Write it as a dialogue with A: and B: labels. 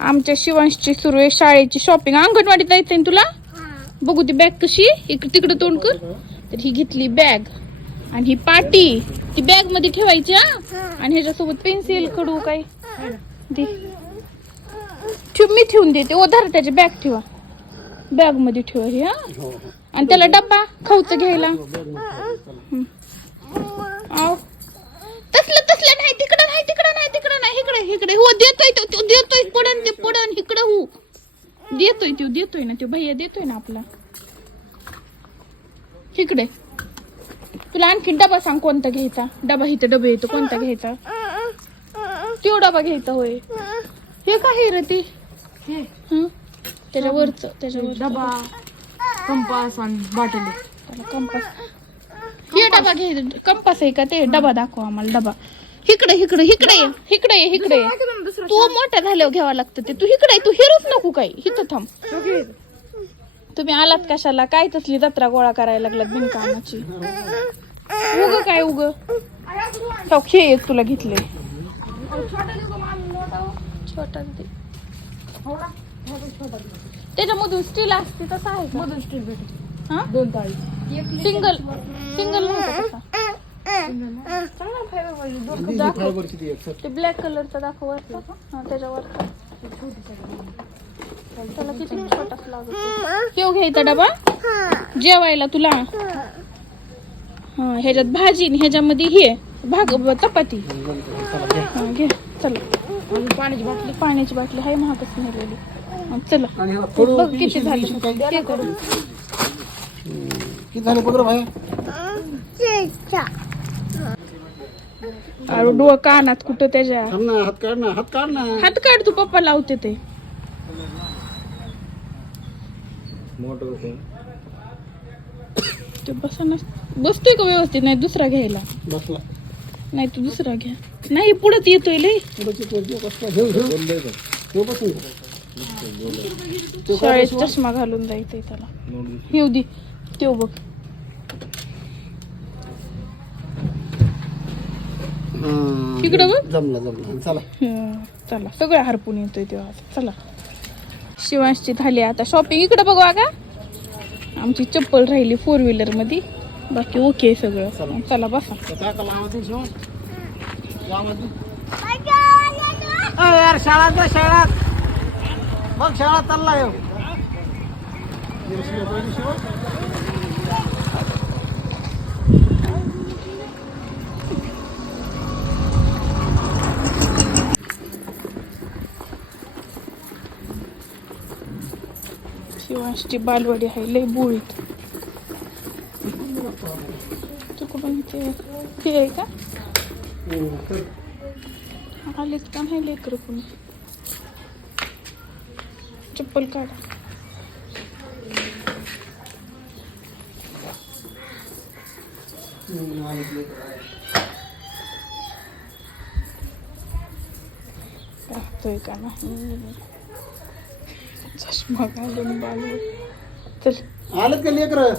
A: आमच्या शिवांशची सुरू आहे शाळेची शॉपिंग अंगणवाडीत जायचंय ना तुला? बघू ती बॅग कशी? इकडे तिकडे तोंड कर. तर ही घेतली बॅग आणि ही पाटी. ती बॅगमध्ये ठेवायची हा? आणि ह्याच्यासोबत पेन्सिल कडू काय? दे. ठेव मी ठेवून देते. ओ त्याची बॅग ठेवा. बॅगमध्ये ठेवा ही हा? आणि त्याला डब्बा खाऊचं घ्यायला हम्म. आव. तसलं तसलं नाही तिकडं नाही तिकडं नाही तिकडं नाही इकडे इकडे हो देतोय तो तो देतोय पडन ते पडन इकडं हो देतोय तो देतोय ना तो भैया देतोय ना आपला. इकडे. तुला आणखी डबा सांग कोणता घ्यायचा. डबा इथं डबे येतो कोणता घ्यायचा. तो डबा घ्यायचा होय. हे काय रे ते?
B: हे?
A: त्याच्यावरच त्याच्यावर
B: डबा कंपास आणि बाटली.
A: त्याला कंपास. हे डबा घे कंपास आहे का ते? डबा दाखव आम्हाला डबा. इकडे इकडे इकडे ये. इकडे ये इकडे ये. तू मोठा झाल्यावर घ्यावा लागतं ते. तू इकडे तू हिरोच नको काही. इथं थांब. तुम्ही आलात कशाला? काय तसली जत्रा गोळा करायला लागलात बिनकामाची? उग काय उग? खे एक तुला घेतले. छोटा. त्याच्यामधून स्टील असते तसं आहे?
B: मधून स्टील भेटेल
A: हा?
B: दोन ताळी
A: सिंगल सिंगल नव्हता तसा.
B: चांगला फायबर
A: ते ब्लॅक कलरचा दाखव वरचा हा त्याच्यावर. त्याला किती छोटाच लागत केव घ्यायचा डबा. जेवायला तुला. हा ह्याच्यात भाजी आणि ह्याच्यामध्ये हे भाग चपाती. हा, घे चला.
B: पाण्याची बाटली
A: पाण्याची बाटली आहे महागच नेलेली. हा, चला. बघ किती झाली.
C: किती झाले बघ भाई
A: अरे डोळं कानात कुठं त्याच्या?
C: थांब ना हात काढ ना हात काढ ना.
A: हात काढ तू पप्पा लावते ते. ते बसा ना. बसतोय का व्यवस्थित? नाही दुसरा घ्यायला.
C: बसला.
A: नाही तू दुसरा घ्या. नाही पुढत येतोय लय.
C: तो तो तो
A: शाळेत चष्मा घालून जायचंय त्याला. येऊ दे. त्यो बघ
C: हा.
A: इकडं बघ.
C: जमला जमला. चला.
A: हम्म, चला. सगळं हरपून येतोय तेव्हा चला. शिवांशची झाली आता शॉपिंग इकडं बघू का आमची चप्पल राहिली फोर व्हीलरमध्ये बाकी ओके सगळं. चला. बसा.
C: यार शाळात जा शाळात. मग शाळा चालला येऊ
A: शिवांशची बालवाडी आहे लय बोळीत कुठून ते हे आहे का? आलेत का नाही लेकर कोणी? चप्पल काढा. राहतोय का नाही? चष्मा घालून बालू. चल.
C: आलं का लेकर?